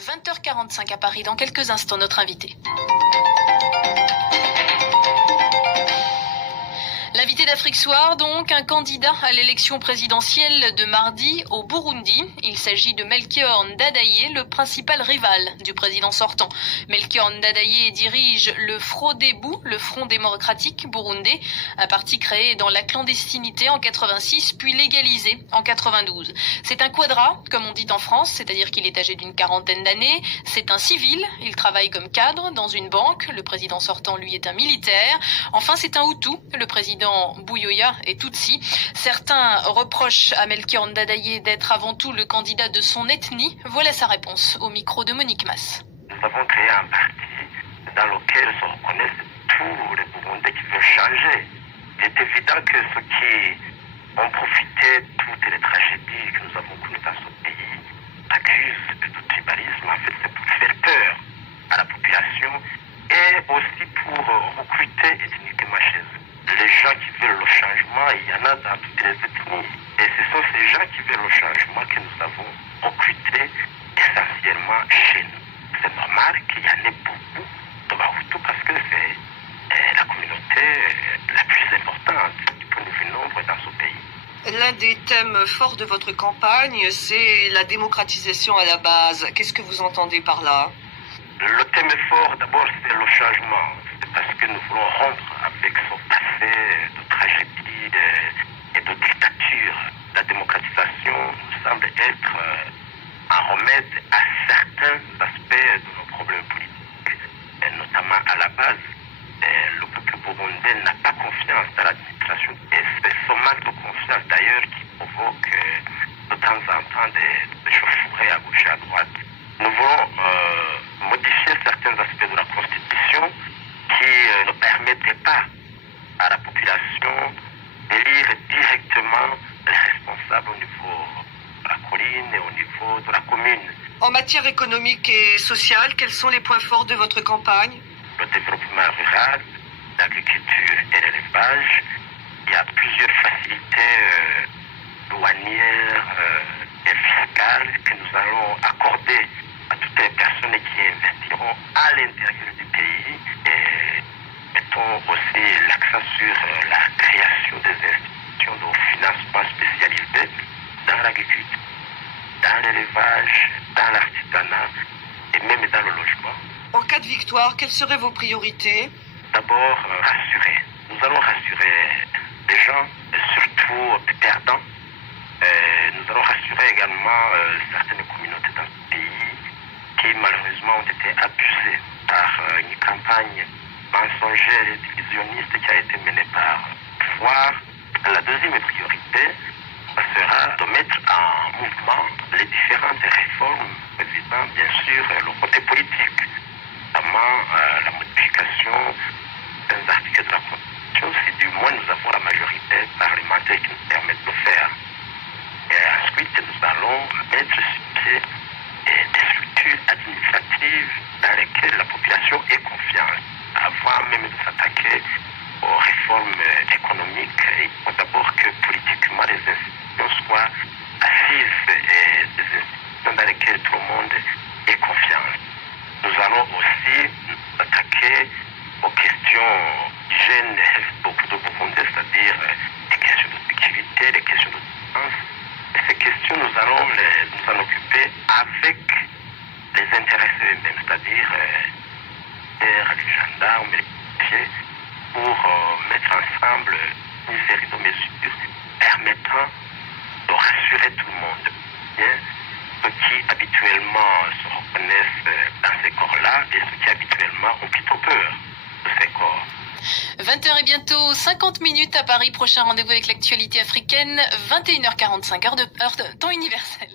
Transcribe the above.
20h45 à Paris, dans quelques instants, notre invité. L'invité d'Afrique Soir, donc, un candidat à l'élection présidentielle de mardi au Burundi. Il s'agit de Melchior Ndadaye, le principal rival du président sortant. Melchior Ndadaye dirige le Frodebu, le Front démocratique burundais, un parti créé dans la clandestinité en 86, puis légalisé en 92. C'est un quadra, comme on dit en France, c'est-à-dire qu'il est âgé d'une quarantaine d'années. C'est un civil, il travaille comme cadre dans une banque. Le président sortant, lui, est un militaire. Enfin, c'est un Hutu, le président Buyoya est Tutsi. Certains reprochent à Melchior Ndadaye d'être avant tout le candidat de son ethnie. Voilà sa réponse au micro de Monique Mass. Nous avons créé un parti dans lequel se reconnaissent tous les Burundais qui veulent changer. Il est évident que ceux qui ont profité de toutes les tragédies que nous avons connues dans ce pays accusent de tribalisme. En fait, c'est pour faire peur à la population et aussi pour recruter ethniquement chez eux. Les gens qui veulent le changement, il y en a dans toutes les ethnies. Et ce sont ces gens qui veulent le changement que nous avons recrutés essentiellement chez nous. C'est normal qu'il y en ait beaucoup de Bahutu parce que c'est la communauté la plus importante du point de vue nombre dans ce pays. L'un des thèmes forts de votre campagne, c'est la démocratisation à la base. Qu'est-ce que vous entendez par là? Le thème fort, d'abord, c'est le changement. C'est parce que nous voulons rompre avec ce passé de tragédie et de dictature. La démocratisation nous semble être un remède à certains aspects de nos problèmes politiques, et notamment à la base. Le peuple burundais n'a pas confiance dans l'administration. Et c'est ce manque de confiance, d'ailleurs, qui provoque de temps en temps des chauffourées à gauche et à droite. Nous voulons modifier certains aspects de la Constitution qui ne permettaient pas à la population d'élire directement les responsables au niveau de la colline et au niveau de la commune. En matière économique et sociale, quels sont les points forts de votre campagne? Le développement rural, l'agriculture et l'élevage. Il y a plusieurs facilités douanières et fiscales que nous allons accorder à toutes les personnes qui investiront à l'intérieur du pays. Et mettons aussi l'accent sur la création des institutions de financement spécialisées dans l'agriculture, dans l'élevage, dans l'artisanat et même dans le logement. En cas de victoire, quelles seraient vos priorités? D'abord, rassurer. Nous allons rassurer les gens, surtout les perdants. Nous allons rassurer également certaines communautés dans ce pays qui malheureusement ont été abusées par une campagne mensongère et divisionniste qui a été menée par le pouvoir. La deuxième priorité sera de mettre en mouvement les différentes réformes visant bien sûr le côté politique, notamment la modification des articles de la Constitution, si du moins nous avons la majorité parlementaire qui nous permet de le faire. Et ensuite, nous allons mettre sur pied des structures administratives dans lesquelles la population ait confiance. Avant même de s'attaquer aux réformes économiques, il faut d'abord que politiquement les institutions soient assises et des institutions dans lesquelles tout le monde ait confiance. Nous allons aussi nous attaquer aux questions qui gênent beaucoup de Burundais, c'est-à-dire les questions de sécurité, les questions de défense. Et ces questions, nous allons nous en occuper avec les intéressés eux-mêmes, c'est-à-dire les gendarmes, les policiers, pour mettre ensemble une série de mesures permettant de rassurer tout le monde. Bien, ceux qui habituellement se reconnaissent dans ces corps-là et ceux qui habituellement ont plutôt peur de ces corps. 20h et bientôt 50 minutes à Paris. Prochain rendez-vous avec l'actualité africaine, 21h45, heure de temps universel.